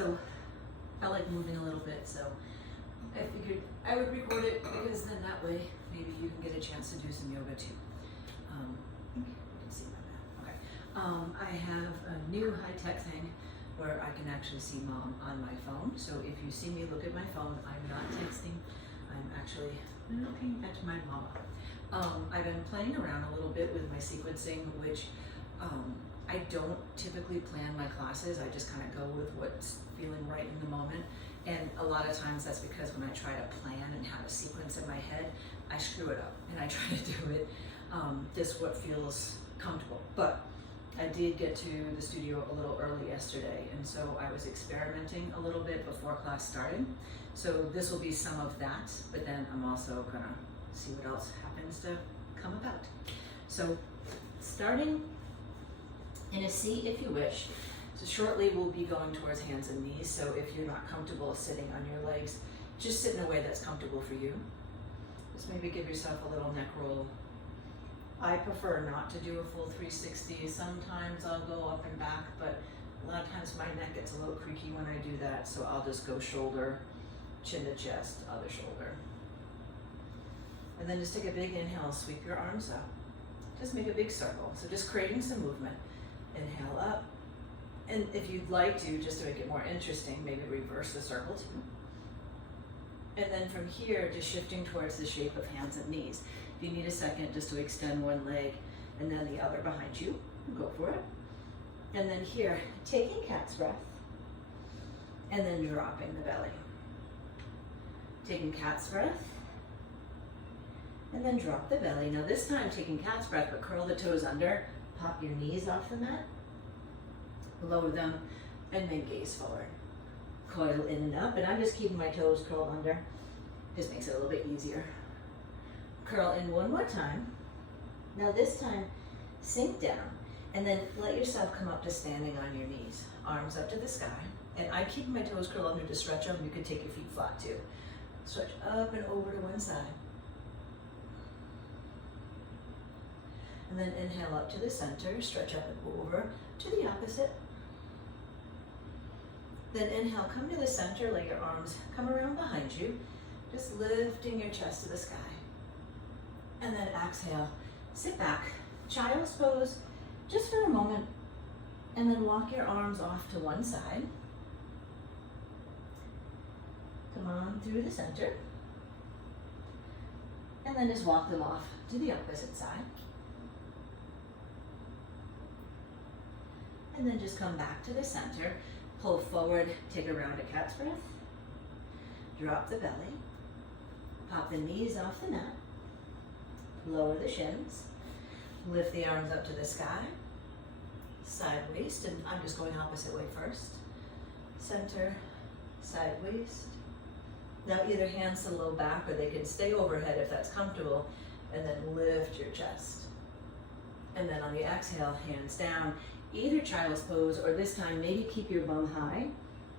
So I like moving a little bit, so I figured I would record it because then that way maybe you can get a chance to do some yoga too. You can see my back. Okay. I have a new high-tech thing where I can actually see Mom on my phone. So if you see me look at my phone, I'm not texting. I'm actually looking at my mama. I've been playing around a little bit with my sequencing, which I don't typically plan my classes. I just kind of go with what's feeling right in the moment. And a lot of times that's because when I try to plan and have a sequence in my head, I screw it up and I try to do it just what feels comfortable. But I did get to the studio a little early yesterday, and so I was experimenting a little bit before class started. So this will be some of that, but then I'm also gonna see what else happens to come about. So starting in a seat if you wish. So shortly we'll be going towards hands and knees, so if you're not comfortable sitting on your legs, just sit in a way that's comfortable for you. Just maybe give yourself a little neck roll. I prefer not to do a full 360. Sometimes I'll go up and back, but a lot of times my neck gets a little creaky when I do that, so I'll just go shoulder, chin to chest, other shoulder. And then just take a big inhale, sweep your arms up. Just make a big circle. So just creating some movement. Inhale up. And if you'd like to, just to make it more interesting, maybe reverse the circle too. And then from here, just shifting towards the shape of hands and knees. If you need a second just to extend one leg and then the other behind you, go for it. And then here, taking cat's breath and then dropping the belly. Taking cat's breath and then drop the belly. Now this time taking cat's breath, but curl the toes under, pop your knees off the mat, lower them, and then gaze forward. Coil in and up, and I'm just keeping my toes curled under. Just makes it a little bit easier. Curl in one more time. Now this time, sink down, and then let yourself come up to standing on your knees. Arms up to the sky, and I'm keeping my toes curled under to stretch them. You can take your feet flat too. Stretch up and over to one side. And then inhale up to the center, stretch up and over to the opposite. Then inhale, come to the center, let your arms come around behind you, just lifting your chest to the sky. And then exhale, sit back, child's pose, just for a moment, and then walk your arms off to one side. Come on through the center. And then just walk them off to the opposite side. And then just come back to the center, pull forward, take a round of cat's breath, drop the belly, pop the knees off the mat, lower the shins, lift the arms up to the sky, side waist, and I'm just going opposite way first. Center, side waist. Now either hands to low back or they can stay overhead if that's comfortable, and then lift your chest. And then on the exhale, hands down, either child's pose or this time maybe keep your bum high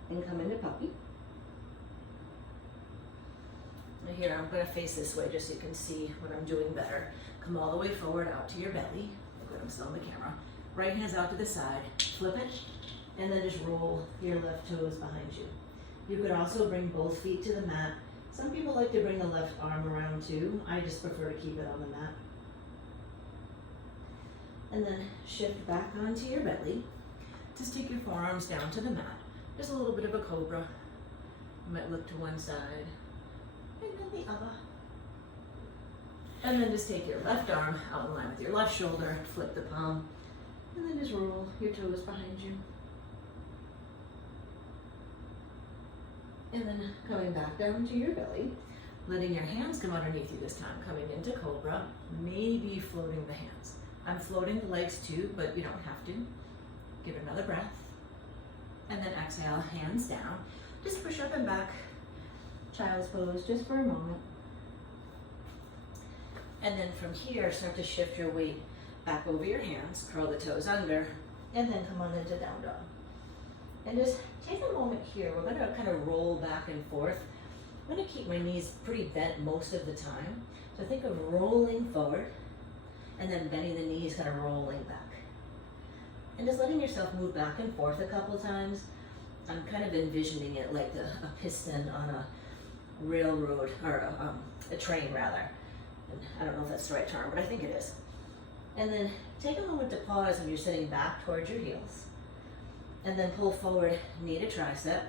and come into puppy. Now here, I'm going to face this way just so you can see what I'm doing better. Come all the way forward out to your belly. Look, I'm still on the camera. Right hand's out to the side, flip it, and then just roll your left toes behind you. You could also bring both feet to the mat. Some people like to bring the left arm around too. I just prefer to keep it on the mat. And then shift back onto your belly. Just take your forearms down to the mat. Just a little bit of a cobra. You might look to one side and then the other. And then just take your left arm out in line with your left shoulder, flip the palm, and then just roll your toes behind you. And then coming back down to your belly, letting your hands come underneath you this time, coming into cobra, maybe floating the hands. I'm floating the legs too, but you don't have to. Give it another breath. And then exhale, hands down. Just push up and back. Child's pose, just for a moment. And then from here, start to shift your weight back over your hands, curl the toes under, and then come on into down dog. And just take a moment here. We're gonna kind of roll back and forth. I'm gonna keep my knees pretty bent most of the time. So think of rolling forward, and then bending the knees, kind of rolling back. And just letting yourself move back and forth a couple times. I'm kind of envisioning it like a piston on a railroad, or a train rather. And I don't know if that's the right term, but I think it is. And then take a moment to pause when you're sitting back towards your heels. And then pull forward, knee to tricep,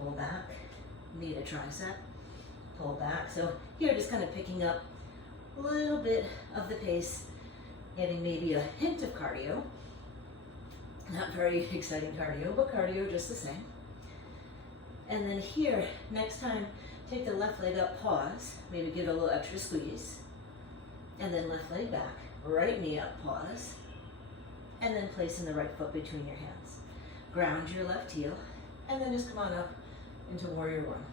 pull back, knee to tricep, pull back. So here, just kind of picking up a little bit of the pace, getting maybe a hint of cardio. Not very exciting cardio, but cardio just the same. And then here, next time, take the left leg up, pause, maybe give it a little extra squeeze. And then left leg back, right knee up, pause. And then placing the right foot between your hands. Ground your left heel, and then just come on up into warrior one.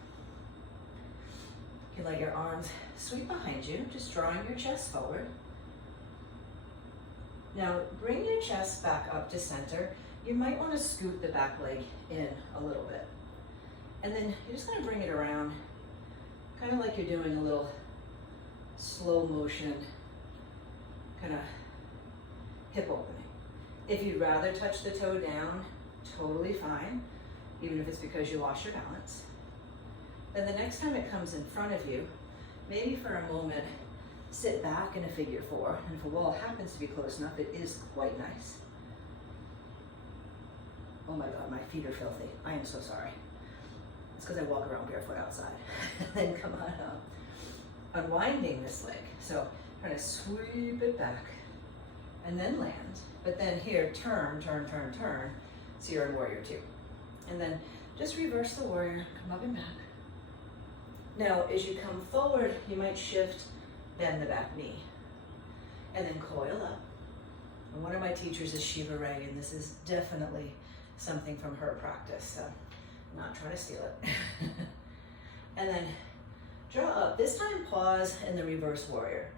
You can let your arms sweep behind you, just drawing your chest forward. Now bring your chest back up to center. You might want to scoot the back leg in a little bit. And then you're just going to bring it around, kind of like you're doing a little slow motion, kind of hip opening. If you'd rather touch the toe down, totally fine, even if it's because you lost your balance. Then the next time it comes in front of you, maybe for a moment, sit back in a figure four, and if a wall happens to be close enough, it is quite nice. Oh my God, my feet are filthy. I am so sorry. It's because I walk around barefoot outside. Then come on up. Unwinding this leg. So trying to sweep it back and then land. But then here, turn, turn, turn, turn. So you're in warrior two. And then just reverse the warrior, come up and back. Now, as you come forward, you might shift, bend the back knee, and then coil up. And one of my teachers is Shiva Ray, and this is definitely something from her practice, so I'm not trying to steal it. And then draw up. This time, pause in the reverse warrior.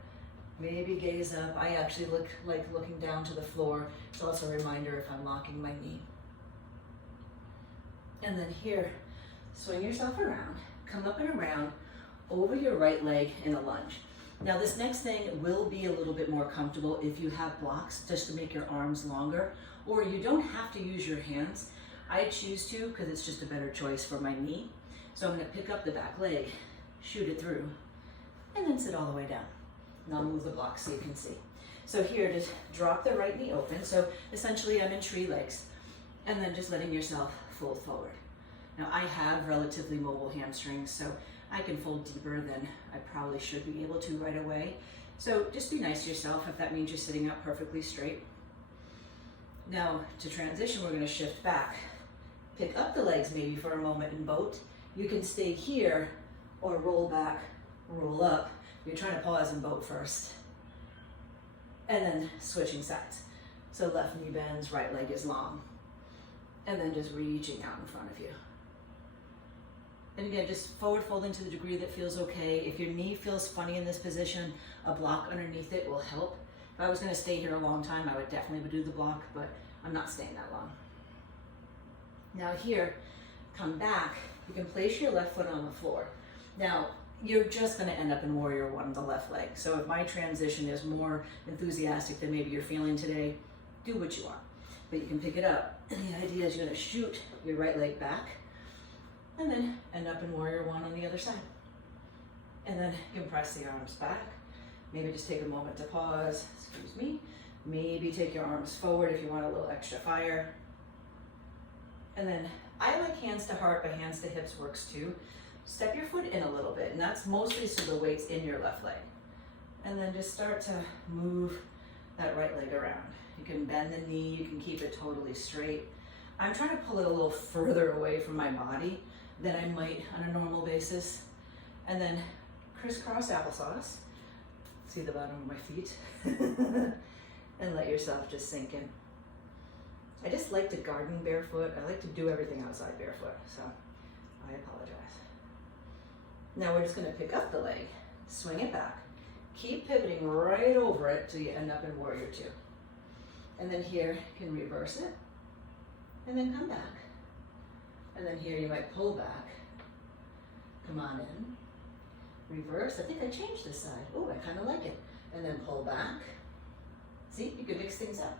Maybe gaze up. I actually like looking down to the floor. It's also a reminder if I'm locking my knee. And then here, swing yourself around, come up and around over your right leg in a lunge. Now this next thing will be a little bit more comfortable if you have blocks, just to make your arms longer, or you don't have to use your hands. I choose to because it's just a better choice for my knee. So I'm gonna pick up the back leg, shoot it through, and then sit all the way down. And I'll move the block so you can see. So here, just drop the right knee open. So essentially I'm in tree legs, and then just letting yourself fold forward. Now I have relatively mobile hamstrings, so I can fold deeper than I probably should be able to right away. So just be nice to yourself if that means you're sitting up perfectly straight. Now to transition, we're going to shift back. Pick up the legs maybe for a moment and boat. You can stay here or roll back, roll up. You're trying to pause and boat first. And then switching sides. So left knee bends, right leg is long. And then just reaching out in front of you. And again, just forward folding to the degree that feels okay. If your knee feels funny in this position, a block underneath it will help. If I was going to stay here a long time, I would definitely do the block, but I'm not staying that long. Now here, come back. You can place your left foot on the floor. Now, you're just going to end up in warrior one, the left leg. So if my transition is more enthusiastic than maybe you're feeling today, do what you want. But you can pick it up. And the idea is you're going to shoot your right leg back, and then end up in warrior one on the other side. And then compress the arms back. Maybe just take a moment to pause, excuse me. Maybe take your arms forward if you want a little extra fire. And then I like hands to heart, but hands to hips works too. Step your foot in a little bit, and that's mostly so the weight's in your left leg. And then just start to move that right leg around. You can bend the knee, you can keep it totally straight. I'm trying to pull it a little further away from my body than I might on a normal basis. And then crisscross applesauce. See the bottom of my feet? And let yourself just sink in. I just like to garden barefoot. I like to do everything outside barefoot, so I apologize. Now we're just gonna pick up the leg, swing it back, keep pivoting right over it till you end up in warrior two. And then here, you can reverse it, and then come back. And then here you might pull back, come on in, reverse. I think I changed this side. Oh, I kind of like it. And then pull back. See, you can mix things up.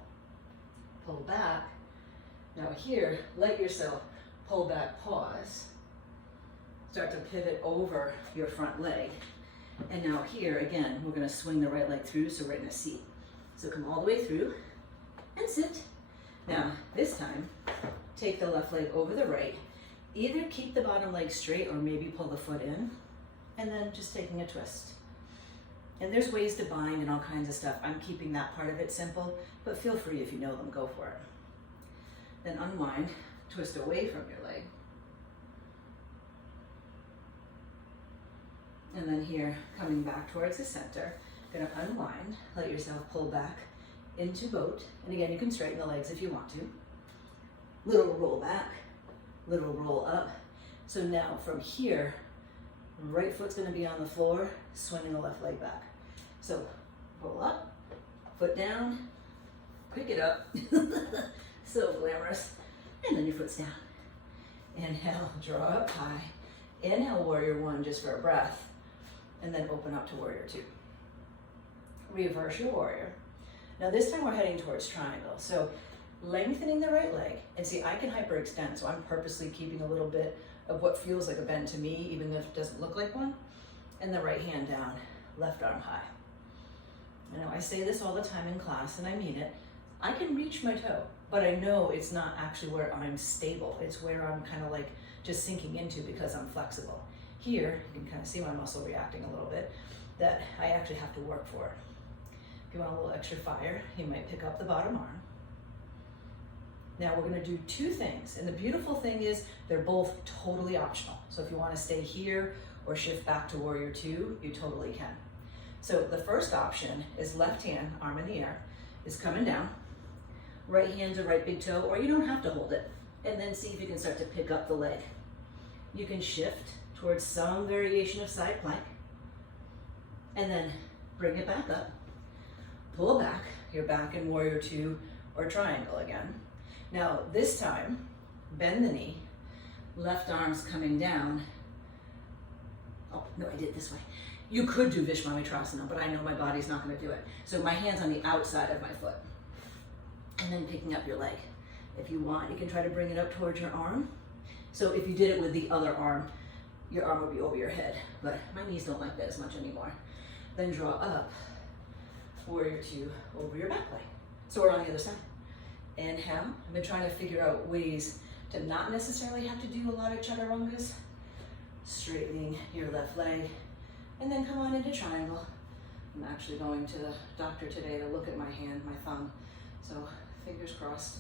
Pull back. Now here, let yourself pull back, pause, start to pivot over your front leg. And now here, again, we're gonna swing the right leg through, so we're in a seat. So come all the way through and sit. Now, this time, take the left leg over the right. Either keep the bottom leg straight or maybe pull the foot in, and then just taking a twist. And there's ways to bind and all kinds of stuff. I'm keeping that part of it simple, but feel free if you know them, go for it. Then unwind, twist away from your leg. And then here, coming back towards the center, gonna unwind, let yourself pull back into boat. And again, you can straighten the legs if you want to. Little roll back, little roll up. So now from here, right foot's gonna be on the floor, swinging the left leg back. So roll up, foot down, pick it up. So glamorous. And then your foot's down. Inhale, draw up high. Inhale, warrior one, just for a breath. And then open up to warrior two. Reverse your warrior. Now this time we're heading towards triangle. So lengthening the right leg, and see, I can hyperextend, so I'm purposely keeping a little bit of what feels like a bend to me, even if it doesn't look like one. And the right hand down, left arm high. I know I say this all the time in class, and I mean it. I can reach my toe, but I know it's not actually where I'm stable. It's where I'm kind of like just sinking into because I'm flexible. Here, you can kind of see my muscle reacting a little bit, that I actually have to work for it. If you want a little extra fire, you might pick up the bottom arm. Now we're gonna do two things, and the beautiful thing is they're both totally optional. So if you wanna stay here or shift back to warrior two, you totally can. So the first option is left hand, arm in the air, is coming down. Right hand to right big toe, or you don't have to hold it. And then see if you can start to pick up the leg. You can shift towards some variation of side plank, and then bring it back up. Pull back, you're back in warrior two or triangle again. Now this time, bend the knee, left arm's coming down. Oh, no, I did it this way. You could do Vishwamitrasana, but I know my body's not gonna do it. So my hand's on the outside of my foot. And then picking up your leg. If you want, you can try to bring it up towards your arm. So if you did it with the other arm, your arm would be over your head, but my knees don't like that as much anymore. Then draw up, warrior two, over your back leg. So we're on the other side. Inhale. I've been trying to figure out ways to not necessarily have to do a lot of chaturangas. Straightening your left leg, and then come on into triangle. I'm actually going to the doctor today to look at my hand, my thumb. So fingers crossed,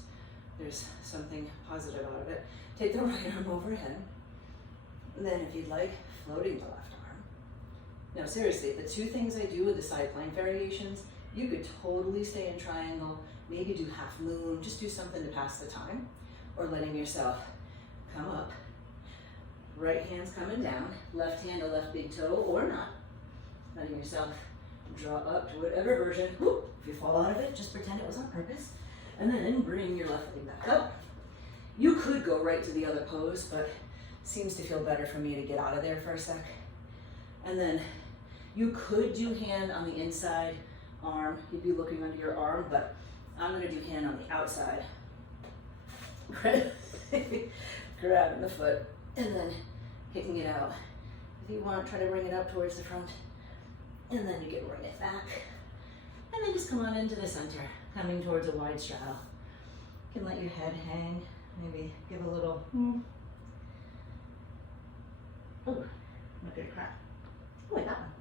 there's something positive out of it. Take the right arm overhead. And then if you'd like, floating the left arm. Now seriously, the two things I do with the side plank variations, you could totally stay in triangle, maybe do half moon, just do something to pass the time, or letting yourself come up. Right hand's coming down, left hand to left big toe, or not. Letting yourself draw up to whatever version. Whoop. If you fall out of it, just pretend it was on purpose. And then bring your left leg back up. You could go right to the other pose, but seems to feel better for me to get out of there for a sec. And then you could do hand on the inside arm. You'd be looking under your arm, but I'm gonna do hand on the outside. Grabbing the foot and then kicking it out. If you want, try to bring it up towards the front, and then you can bring it back. And then just come on into the center, coming towards a wide straddle. You can let your head hang, maybe give a little, oh, not gonna crack. Oh, I got one.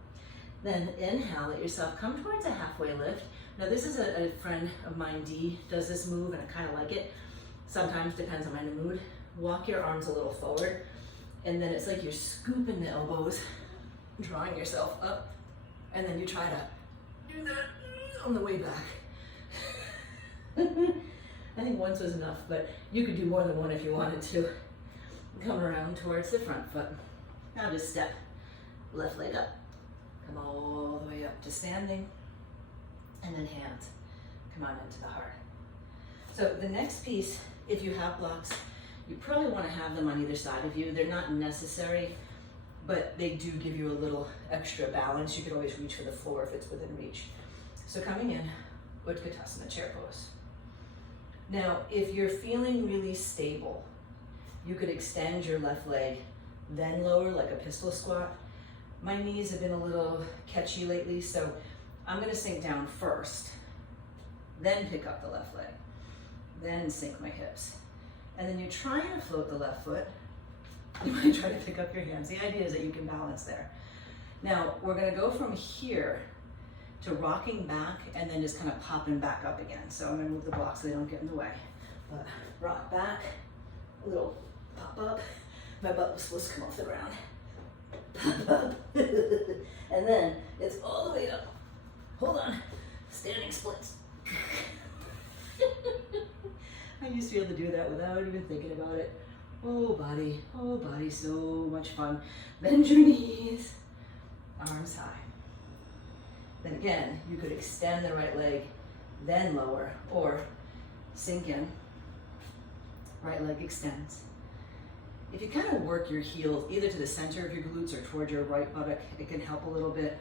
Then inhale, let yourself come towards a halfway lift. Now this is a friend of mine, Dee, does this move, and I kind of like it. Sometimes depends on my mood. Walk your arms a little forward, and then it's like you're scooping the elbows, drawing yourself up, and then you try to do that on the way back. I think once was enough, but you could do more than one if you wanted to. Come around towards the front foot. Now just step left leg up. Come all the way up to standing, and then hands come on into the heart. So the next piece, if you have blocks, you probably want to have them on either side of you. They're not necessary, but they do give you a little extra balance. You could always reach for the floor if it's within reach. So coming in, Utkatasana, chair pose. Now, if you're feeling really stable you could extend your left leg, then lower like a pistol squat. My knees have been a little catchy lately, so I'm gonna sink down first, then pick up the left leg, then sink my hips. And then you're trying to float the left foot. You might try to pick up your hands. The idea is that you can balance there. Now, we're gonna go from here to rocking back and then just kind of popping back up again. So I'm gonna move the blocks so they don't get in the way. But rock back, a little pop up. My butt was supposed to come off the ground. Pop up. And then it's all the way up. Hold on, standing splits. I used to be able to do that without even thinking about it. Oh body, so much fun. Bend your knees, arms high. Then again, you could extend the right leg, then lower, or sink in, right leg extends. If you kind of work your heels either to the center of your glutes or toward your right buttock, it can help a little bit.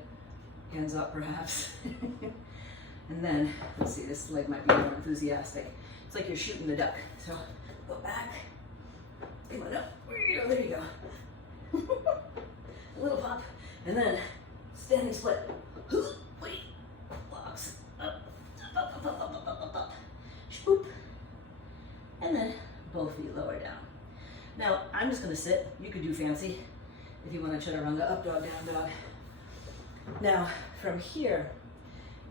Hands up perhaps. And then, let's see, this leg might be more enthusiastic. It's like you're shooting the duck. So go back, come on up, there you go. A little pop, and then standing split. Wait, blocks, up, up. Swoop. And then both feet lower down. Now, I'm just gonna sit. You could do fancy if you want to chaturanga, up dog, down dog. Now, from here,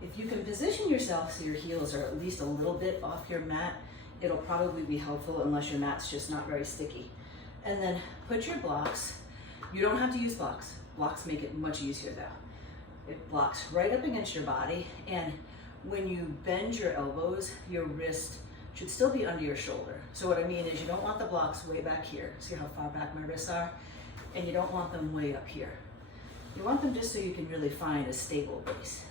if you can position yourself so your heels are at least a little bit off your mat, it'll probably be helpful unless your mat's just not very sticky. And then put your blocks. You don't have to use blocks. Blocks make it much easier though. It blocks right up against your body, and when you bend your elbows, your wrist should still be under your shoulder. So what I mean is you don't want the blocks way back here. See how far back my wrists are? And you don't want them way up here. You want them just so you can really find a stable base.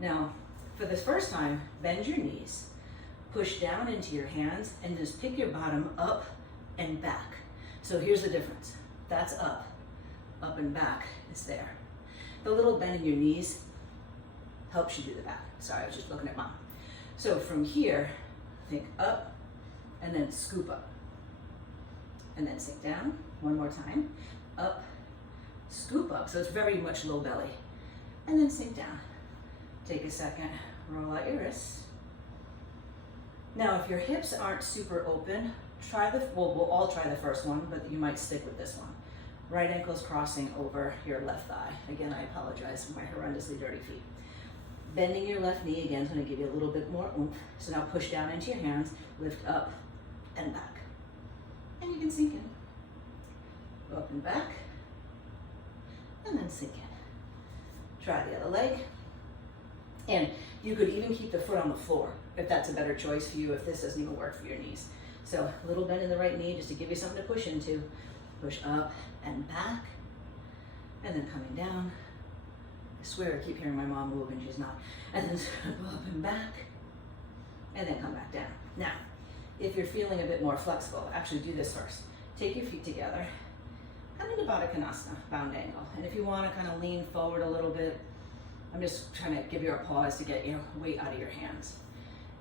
Now, for the first time, bend your knees, push down into your hands, and just pick your bottom up and back. So here's the difference. That's up and back is there. The little bend in your knees helps you do the back. Sorry, I was just looking at mom. So from here, think up, and then scoop up. And then sink down, one more time. Up, scoop up, so it's very much low belly. And then sink down. Take a second, roll out your wrists. Now, if your hips aren't super open, we'll all try the first one, but you might stick with this one. Right ankle's crossing over your left thigh. Again, I apologize for my horrendously dirty feet. Bending your left knee again is going to give you a little bit more oomph. So now push down into your hands, lift up and back. And you can sink in. Up and back, and then sink in. Try the other leg. And you could even keep the foot on the floor if that's a better choice for you, if this doesn't even work for your knees. So a little bend in the right knee just to give you something to push into. Push up and back, and then coming down. I swear I keep hearing my mom move and she's not. And then up and back, and then come back down. Now, if you're feeling a bit more flexible, actually do this first. Take your feet together, come into Baddha Konasana, bound angle. And if you want to kind of lean forward a little bit, I'm just trying to give you a pause to get your weight out of your hands.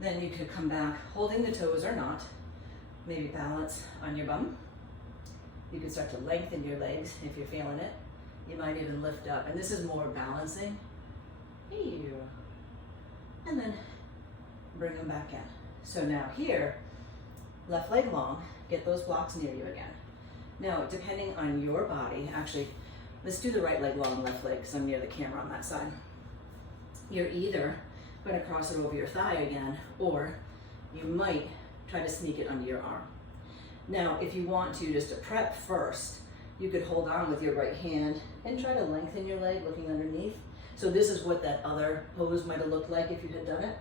Then you could come back, holding the toes or not, maybe balance on your bum. You can start to lengthen your legs if you're feeling it. You might even lift up, and this is more balancing. Here. And then bring them back in. So now here, left leg long, get those blocks near you again. Now, depending on your body, actually, let's do the right leg long, left leg, because I'm near the camera on that side. You're either going to cross it over your thigh again, or you might try to sneak it under your arm. Now, if you want to, just to prep first, you could hold on with your right hand and try to lengthen your leg looking underneath. So this is what that other pose might have looked like if you had done it.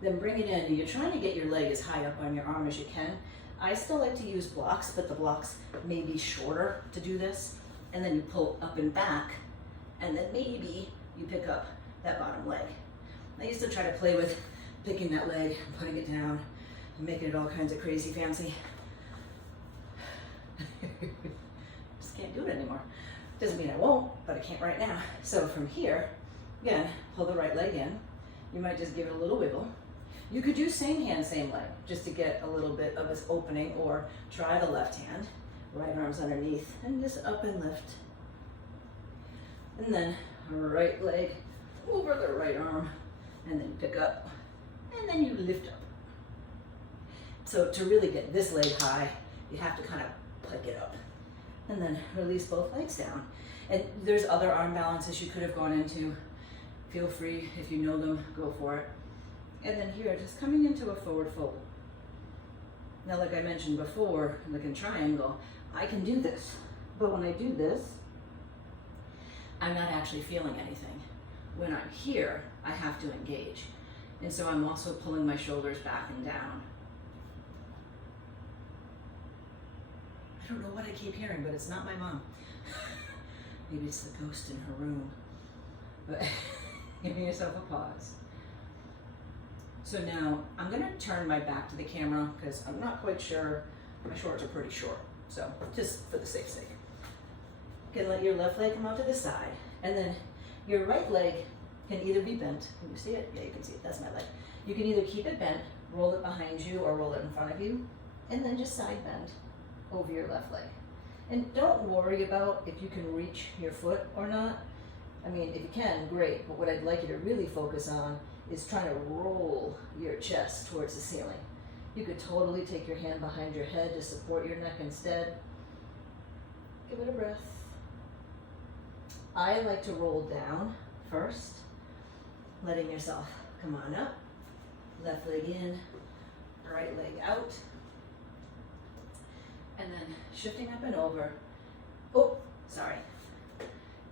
Then bring it in. You're trying to get your leg as high up on your arm as you can. I still like to use blocks, but the blocks may be shorter to do this. And then you pull up and back, and then maybe you pick up that bottom leg. I used to try to play with picking that leg, putting it down, and making it all kinds of crazy fancy. Just can't do it anymore. Doesn't mean I won't, but I can't right now. So from here, again, pull the right leg in. You might just give it a little wiggle. You could do same hand, same leg, just to get a little bit of this opening, or try the left hand. Right arm's underneath, and just up and lift. And then right leg over the right arm, and then pick up, and then you lift up. So to really get this leg high, you have to kind of pick it up. And then release both legs down. And there's other arm balances you could have gone into. Feel free, if you know them, go for it. And then here, just coming into a forward fold. Now, like I mentioned before, like in triangle, I can do this. But when I do this, I'm not actually feeling anything. When I'm here, I have to engage. And so I'm also pulling my shoulders back and down. I don't know what I keep hearing, but it's not my mom. Maybe it's the ghost in her room. But giving yourself a pause. So now I'm gonna turn my back to the camera because I'm not quite sure. My shorts are pretty short, so just for the safe sake. You can let your left leg come out to the side, and then your right leg can either be bent. Can you see it? Yeah, you can see it. That's my leg. You can either keep it bent, roll it behind you, or roll it in front of you, and then just side bend over your left leg. And don't worry about if you can reach your foot or not. I mean, if you can, great, but what I'd like you to really focus on is trying to roll your chest towards the ceiling. You could totally take your hand behind your head to support your neck instead. Give it a breath. I like to roll down first, letting yourself come on up. Left leg in, right leg out. And then shifting up and over. Oh, sorry.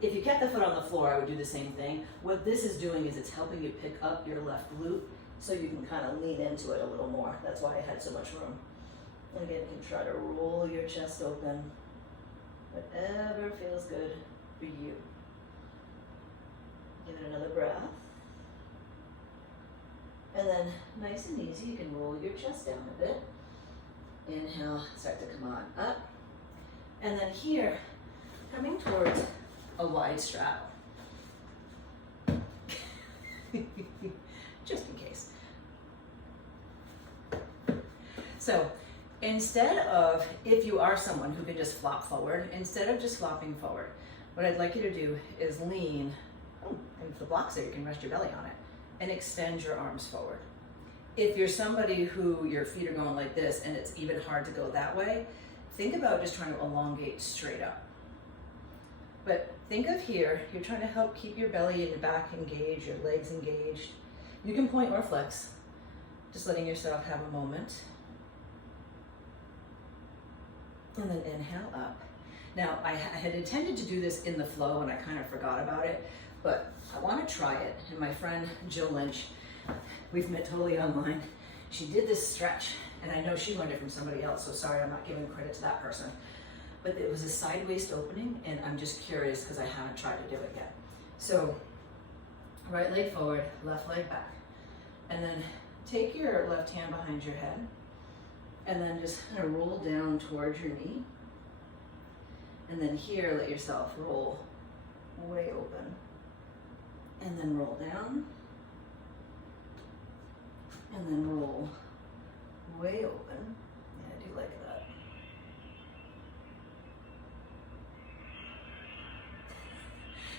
If you kept the foot on the floor, I would do the same thing. What this is doing is it's helping you pick up your left glute so you can kind of lean into it a little more. That's why I had so much room. Again, you can try to roll your chest open. Whatever feels good for you. Give it another breath. And then nice and easy, you can roll your chest down a bit. Inhale, start to come on up. And then here, coming towards a wide straddle. Just in case. So instead of, if you are someone who can just flop forward, instead of just flopping forward, what I'd like you to do is lean, and if the block's there, you can rest your belly on it, and extend your arms forward. If you're somebody who your feet are going like this and it's even hard to go that way, think about just trying to elongate straight up. But think of here, you're trying to help keep your belly and your back engaged, your legs engaged. You can point or flex, just letting yourself have a moment. And then inhale up. Now, I had intended to do this in the flow and I kind of forgot about it, but I want to try it. And my friend Jill Lynch, we've met totally online, she did this stretch, and I know she learned it from somebody else, so sorry, I'm not giving credit to that person. But it was a side waist opening, and I'm just curious because I haven't tried to do it yet. So, right leg forward, left leg back. And then take your left hand behind your head, and then just kind of roll down towards your knee. And then here, let yourself roll way open. And then roll down. And then roll way open. Yeah, I do like that.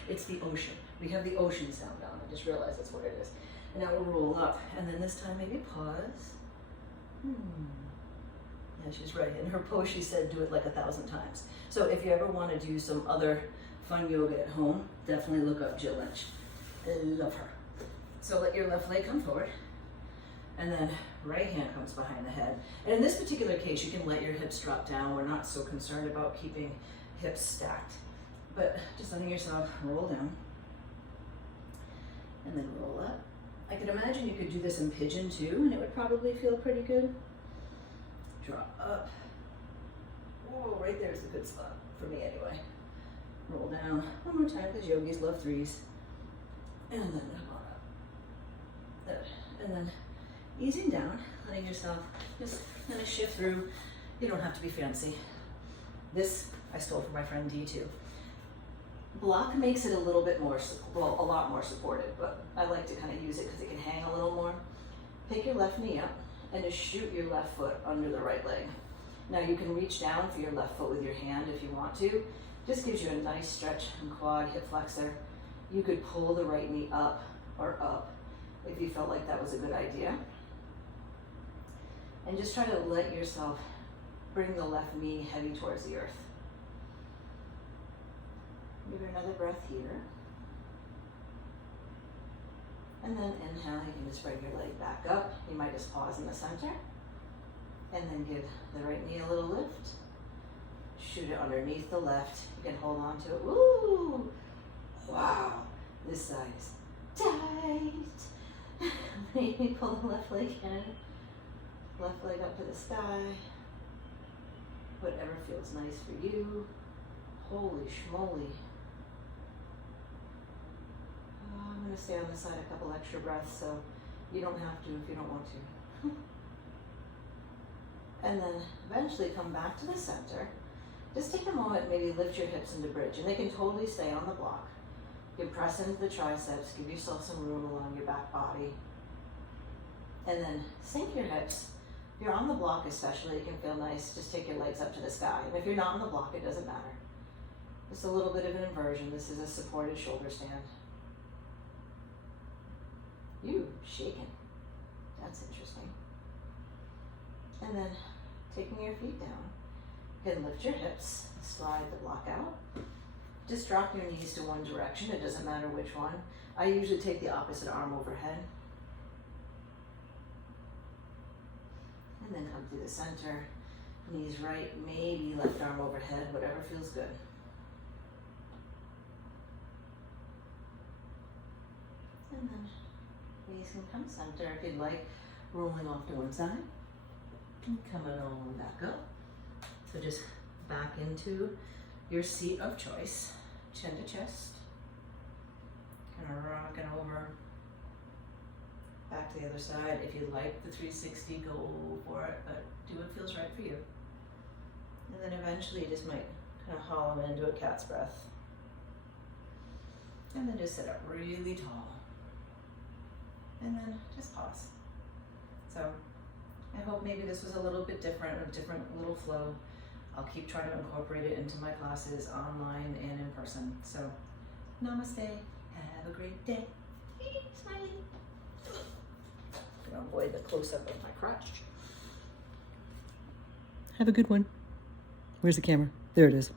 It's the ocean. We have the ocean sound on. I just realized that's what it is. And now we'll roll up. And then this time maybe pause. Yeah, she's right. In her post she said do it like 1,000 times. So if you ever want to do some other fun yoga at home, definitely look up Jill Lynch. I love her. So let your left leg come forward. And then right hand comes behind the head. And in this particular case, you can let your hips drop down. We're not so concerned about keeping hips stacked. But just letting yourself roll down. And then roll up. I could imagine you could do this in pigeon too, and it would probably feel pretty good. Drop up. Whoa, right there's a good spot, for me anyway. Roll down one more time, because yogis love threes. And then come on up. There. And then easing down, letting yourself just kind of shift through. You don't have to be fancy. This I stole from my friend Dee too. Block makes it a little bit more, well, a lot more supported, but I like to kind of use it because it can hang a little more. Pick your left knee up and just shoot your left foot under the right leg. Now you can reach down for your left foot with your hand if you want to. Just gives you a nice stretch in quad, hip flexor. You could pull the right knee up or up if you felt like that was a good idea. And just try to let yourself bring the left knee heavy towards the earth. Give it another breath here. And then inhale, you can just spread your leg back up. You might just pause in the center. And then give the right knee a little lift. Shoot it underneath the left. You can hold on to it. Woo! Wow, this side is tight. Maybe pull the left leg in. Left leg up to the sky. Whatever feels nice for you. Holy schmoly. I'm going to stay on this side a couple extra breaths, so you don't have to if you don't want to. And then eventually come back to the center. Just take a moment, maybe lift your hips into bridge, and they can totally stay on the block. You can press into the triceps, give yourself some room along your back body. And then sink your hips. If you're on the block especially, it can feel nice. Just take your legs up to the sky. And if you're not on the block, it doesn't matter. Just a little bit of an inversion. This is a supported shoulder stand. You shaking. That's interesting. And then taking your feet down. You can lift your hips, slide the block out. Just drop your knees to one direction. It doesn't matter which one. I usually take the opposite arm overhead. And then come through the center. Knees right, maybe left arm overhead, whatever feels good. And then knees can come center if you'd like, rolling off to one side. And coming on back up. So just back into your seat of choice, chin to chest. Kind of rocking over. Back to the other side. If you like the 360, go for it, but do what feels right for you. And then eventually you just might kind of hollow into a cat's breath. And then just sit up really tall. And then just pause. So I hope maybe this was a little bit different, a different little flow. I'll keep trying to incorporate it into my classes online and in person. So namaste, have a great day. Smiley. I'm gonna avoid the close-up of my crotch. Have a good one. Where's the camera? There it is.